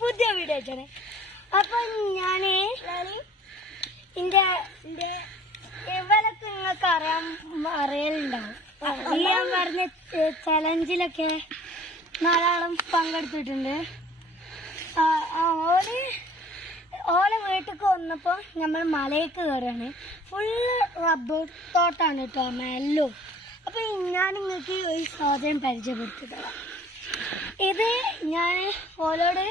പുതിയ വീഡിയോ വെച്ചാണ് അപ്പൊ ഞാൻ എന്റെ ഇവരൊക്കെ നിങ്ങൾക്ക് അറിയാൻ അറിയലുണ്ടാവും. ഞാൻ പറഞ്ഞ ചലഞ്ചിലൊക്കെ നാലാളും പങ്കെടുത്തിട്ടുണ്ട്. ആ, ഓൽ ഓലെ വീട്ടിലേക്ക് വന്നപ്പോൾ നമ്മൾ മലയ്ക്ക് കയറുകയാണ് ഫുള്ള് റബ്ബർ തോട്ടാണ് കേട്ടോ മെല്ലും. അപ്പം ഞാൻ നിങ്ങൾക്ക് ഒരു സാധനം പരിചയപ്പെടുത്തി തരാം. ഇത് ഞാൻ ഓലോട്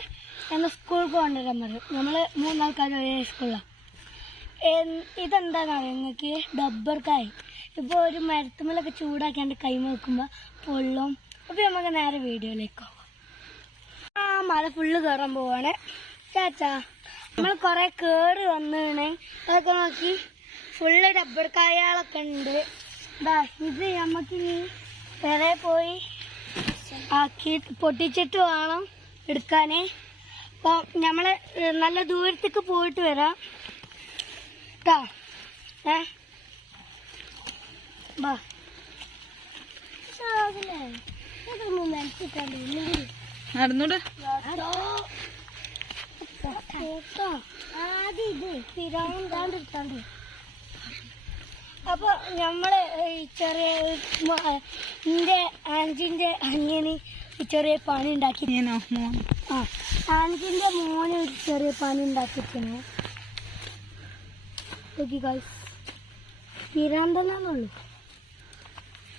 ഞങ്ങൾ സ്കൂളിൽ പോകേണ്ടത് നമ്മൾ മൂന്നാൾക്കാർ ഒരേ സ്കൂളിലാണ് ഇതെന്താണെന്ന് അറിയാം നിങ്ങൾക്ക് ഡബ്ബർക്കായി. ഇപ്പോൾ ഒരു മരത്തുമ്മലൊക്കെ ചൂടാക്കിയാണ്ട് കൈ വെക്കുമ്പോൾ പൊള്ളും. അപ്പോൾ നമുക്ക് നേരെ വീഡിയോയിലേക്ക് പോകാം ആ മല ഫുള്ള് കയറാൻ പോവാണ്. ചാച്ചാ നമ്മൾ കുറെ കേറി വന്നാണ്. അതൊക്കെ നോക്കി. ഫുള്ള് ഡബ്ബർ കായകളൊക്കെ ഉണ്ട്. ഇത് നമുക്ക് ഇനി വേറെ പോയി ആക്കി പൊട്ടിച്ചിട്ട് വേണം എടുക്കാനേ. അപ്പോൾ നമ്മൾ നല്ല ദൂരത്തേക്ക് പോയിട്ട് വരാം. കേട്ടോ ഏ. ബാ. അതില്ലേ ഇതൊന്നും മനസ്സിലായില്ലെങ്കിൽ നടന്നൂട് അപ്പൊ നമ്മൾ ഈ ചെറിയ എന്റെ ആൻജിന്റെ അനിയന് ചെറിയ പണി ഉണ്ടാക്കി ആ മോന് ഒരു ചെറിയ പണി ഉണ്ടാക്കിയിരിക്കുന്നു ഗൈസ്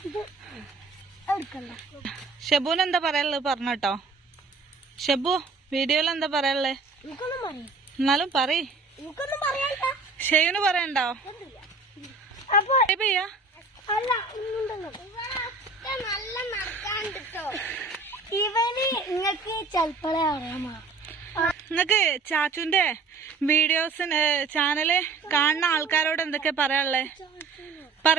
ഇത് എടുക്കണ്ട. എന്താ പറയാനുള്ളത്? പറഞ്ഞോട്ടോ ഷെബു വീഡിയോയിൽ എന്താ പറയാനുള്ളത്? എന്നാലും പറയാനില്ല. ഷെയ്ന് പറയണ്ടോ അപ്പൊ ചെയ്യാ അല്ല ഇന്നുണ്ടല്ലോ നല്ല നടക്കാണ്ടിട്ടോ ഇവന് നിങ്ങക്ക് ചെലപ്പോഴേ അറിയാമോ നിങ്ങക്ക് ചാച്ചുന്റെ വീഡിയോസിന് ചാനൽ കാണുന്ന ആൾക്കാരോട് എന്തൊക്കെ പറയാനുള്ളേ? പറ.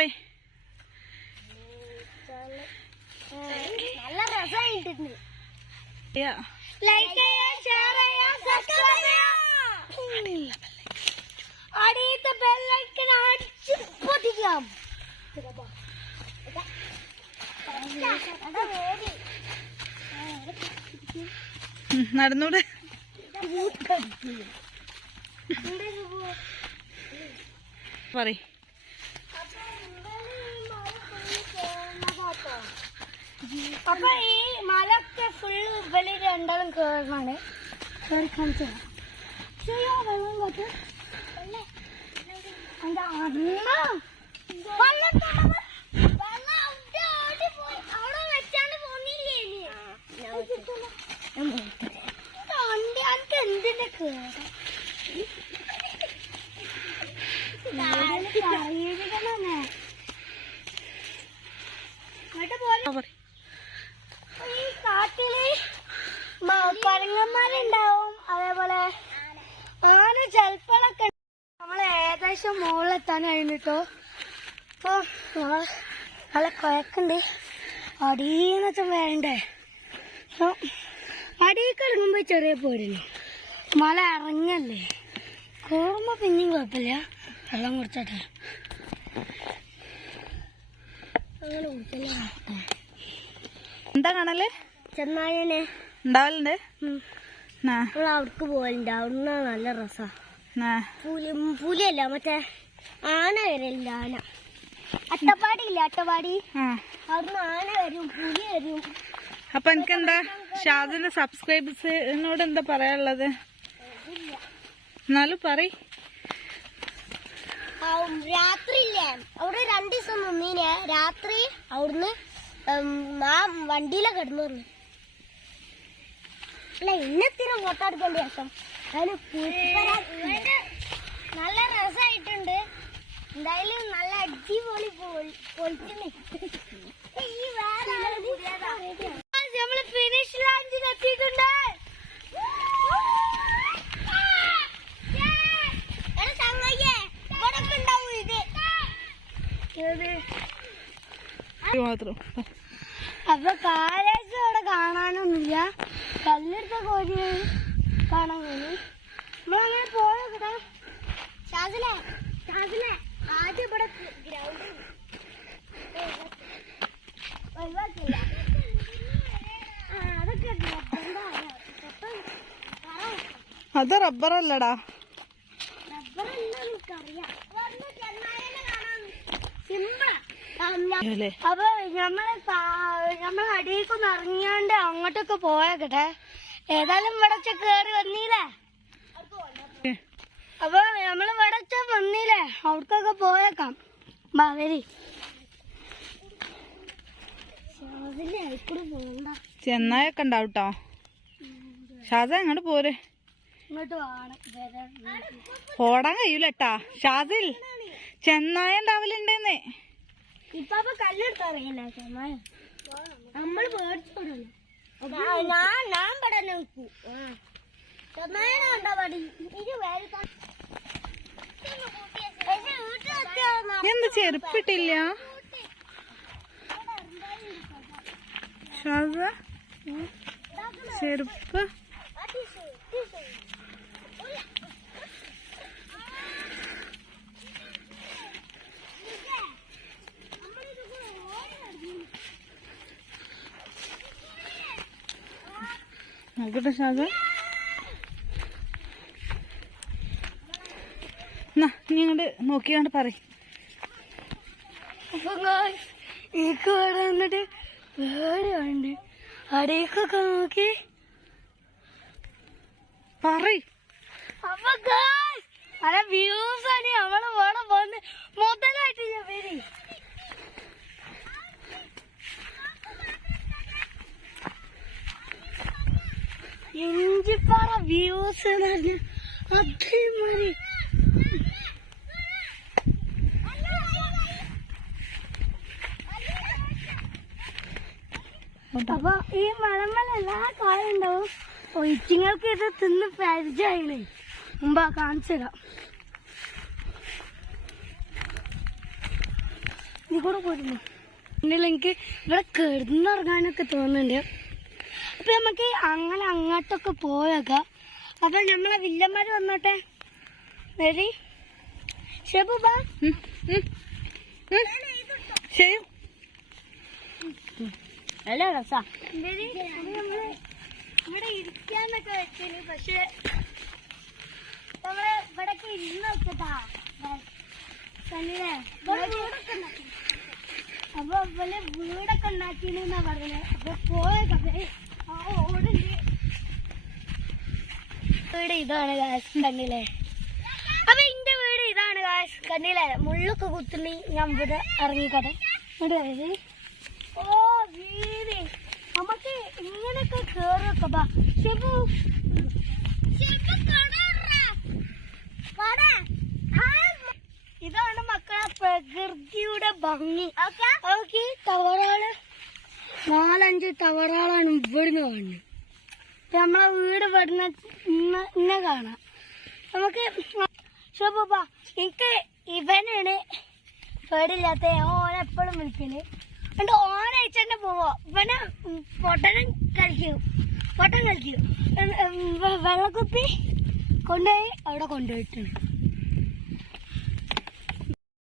ലൈക്ക് ചെയ്യാ ഷെയർ ചെയ്യാ സബ്സ്ക്രൈബ് ചെയ്യാ. അടിയത്തെ ബെല്ലൈക്കൻ അടിച്ച് നടന്നൂട്. പറയ്. അപ്പൊ ഈ മലൊക്കെ ഫുള്ള് ഇവൽ രണ്ടാളും കേറാണ് കേറി കാണിച്ചു. വെള്ളം കാട്ട്. ഈ കാട്ടിൽ കുരങ്ങന്മാരുണ്ടാവും അതേപോലെ ആന ചെലപ്പോ ഏകദേശം മുകളിലെത്താൻ കഴിഞ്ഞിട്ടോ? അപ്പൊ നമ്മൾ നല്ല കുഴക്കുണ്ട്. അടീന്നൊക്കെ വെച്ചാൽ വേണ്ടേ അടിയൊക്കെ ഇറങ്ങുമ്പോ ചെറിയ പോരില്ലേ. മല ഇറങ്ങല്ലേ? കയറുമ്പോ പിന്നെയും കുഴപ്പമില്ല. വെള്ളം കുടിച്ചോട്ടെ. അങ്ങനെ കുടിച്ചല്ലേ എന്താ കാണൽ? ചെന്നായനെ. ഉണ്ടാവലുണ്ട്? അവിടെ പോകലുണ്ട് അവിടുന്ന് നല്ല രസാ. നാ. പുലി പുലിയല്ല മറ്റേ ആന ആന. അട്ടപ്പാടി? ഇല്ല അട്ടപ്പാടി അവിടുന്ന് ആന വരും പുലി വരും. അപ്പൊ എനിക്ക് എന്താ ഷാദിന്റെ സബ്സ്ക്രൈബേഴ്സിനോട് എന്താ പറയാനുള്ളത്? എന്നാലും പറ രാത്രി ഇല്ലേ അവിടെ രണ്ടു ദിവസം നിന്നീനെ. രാത്രി അവിടുന്ന് ആ വണ്ടിയിലെ കിടന്നു അല്ല ഇന്നത്തിനും ഫോട്ടോ എടുക്കേണ്ട ശേഷം അതിന് പുഷ്പരാ- നല്ല രസമായിട്ടുണ്ട് എന്തായാലും നല്ല അടിപൊളി പൊളിക്കുന്നു ഈ വേറെ നമ്മൾ ഫിനിഷ് എത്തിയിട്ടുണ്ട്. മാത്രം. അപ്പൊ കാലേജ് അവിടെ കാണാനൊന്നുമില്ല. കല്ലെടുത്ത കോഴി കാണാൻ കഴിഞ്ഞു നമ്മളങ്ങനെ പോയോക്കട്ടെ ഷാസിലെ ഷാസിലെ ആദ്യം ഇവിടെ ഗ്രൗണ്ട് ഒഴിവാക്കില്ല ആ അതൊക്കെ നിർബന്ധമാണ് അത് റബ്ബറല്ലടാ. അപ്പൊ നമ്മൾ ഞമ്മൾ നമ്മൾ അടിയിൽക്കൊന്ന് ഇറങ്ങിയാണ്ട് അങ്ങോട്ടൊക്കെ പോയേക്കട്ടെ. ഏതായാലും വടച്ച കേറി വന്നീലേ? അപ്പൊ നമ്മൾ വടച്ച വന്നീലേ? അവിടക്കൊക്കെ പോയേക്കാം. മാവേരി വരി. പോകണ്ട ചെന്നായൊക്കെ ഉണ്ടാവും കേട്ടോ ഷാജ എങ്ങോട്ട് പോരെ. ഓടാൻ കഴിയൂലട്ടാ. ഷാസിൽ ചെന്നായ ഉണ്ടാവലുണ്ടെന്നേ. ഇപ്പൊ കല്ലെടുത്ത് അറിയില്ല ചെന്നായ? നമ്മൾ പേടിച്ചോടല്ലോ ഞാൻ ഞാൻ ഇവിടെ നിൽക്കൂ. ചെന്നായനുണ്ടോ പടി ഇത് വേറെ എന്ത് ചെരുപ്പിട്ടില്ല? ചെരുപ്പ്. നോക്കട്ടെ ഷാസ എന്നാ നീ ഇങ്ങോട്ട് നോക്കിയാണ്ട് പറയും. എനിക്ക് ഇവിടെ വന്നിട്ട് പേടിയുണ്ട് അടിയൊക്കെ നോക്കി. പറയ്. അപ്പൊ guys, നല്ല വ്യൂസ് ആണ്. നമ്മൾ ഇവിടെ വന്ന് മുതലായിട്ട് ഞാൻ വരി. ഇഞ്ചിപ്പാറ വ്യൂസ് അതേമാതിരി അപ്പൊ ഈ മലമല എല്ലാ കായം ഉണ്ടാവും. ഒഴിച്ചിങ്ങൾക്ക് ഇത് തിന്ന് പരിചയമായില്ലേ? മുമ്പ കാണിച്ചു തരാം. നീ കൂടെ പോയിരുന്നു എന്നിട്ട് എനിക്ക് ഇവിടെ കിടന്നുറങ്ങാനൊക്കെ തോന്നുന്നുണ്ട്. അപ്പൊ നമുക്ക് അങ്ങനെ അങ്ങോട്ടൊക്കെ പോയേക്കാം. അപ്പൊ നമ്മളെ വില്ലന്മാര് വന്നോട്ടെ. വരി ഷെബു ബാ. ശരി നല്ല രസാ. ഇവിടെ ഇരിക്കാന്നൊക്കെ വെച്ചിന്. പക്ഷെ നമ്മൾ ഇവിടൊക്കെ ഇരുന്ന് നോക്കട്ടാ അപ്പൊ വീടൊക്കെ ഉണ്ടാക്കിന്നാ പറഞ്ഞത് അപ്പൊ പോയ കഥ വീട് ഇതാണ് കണ്ടില്ലേ അപ്പൊ എന്റെ വീട് ഇതാണ് കണ്ടില്ലേ മുള്ളൊക്കെ കുത്തുണ്ടി ഞാൻ ഇവിടെ ഇറങ്ങിക്കട്ടെ. ഇവിടെ ഓ വീതി നമുക്ക് ഇങ്ങനൊക്കെ കേറൊക്കെ ബാ ഷിബു ഇതാണ് മക്കളെ പ്രകൃതിയുടെ ഭംഗി. ഓക്കെ ടവറുകൾ നാലഞ്ച് ടവറുകളാണ് ഇവിടുന്ന് കാണുന്നത് നമ്മളെ വീട് ഇവിടുന്ന് ഇന്ന കാണാം. നമുക്ക് ഷോപ്പാ എനിക്ക് ഇവനാണ് പേടില്ലാത്ത ഓനെ എപ്പോഴും വിളിക്കൽ. എന്നിട്ട് ഓനെ അയച്ചെന്നെ പോവോ. ഇവനെ പൊട്ടനും കളിക്കും. പൊട്ടൻ കളിക്കും. വെള്ളക്കുപ്പി കൊണ്ടുപോയി അവിടെ കൊണ്ടുപോയിട്ടുണ്ട്.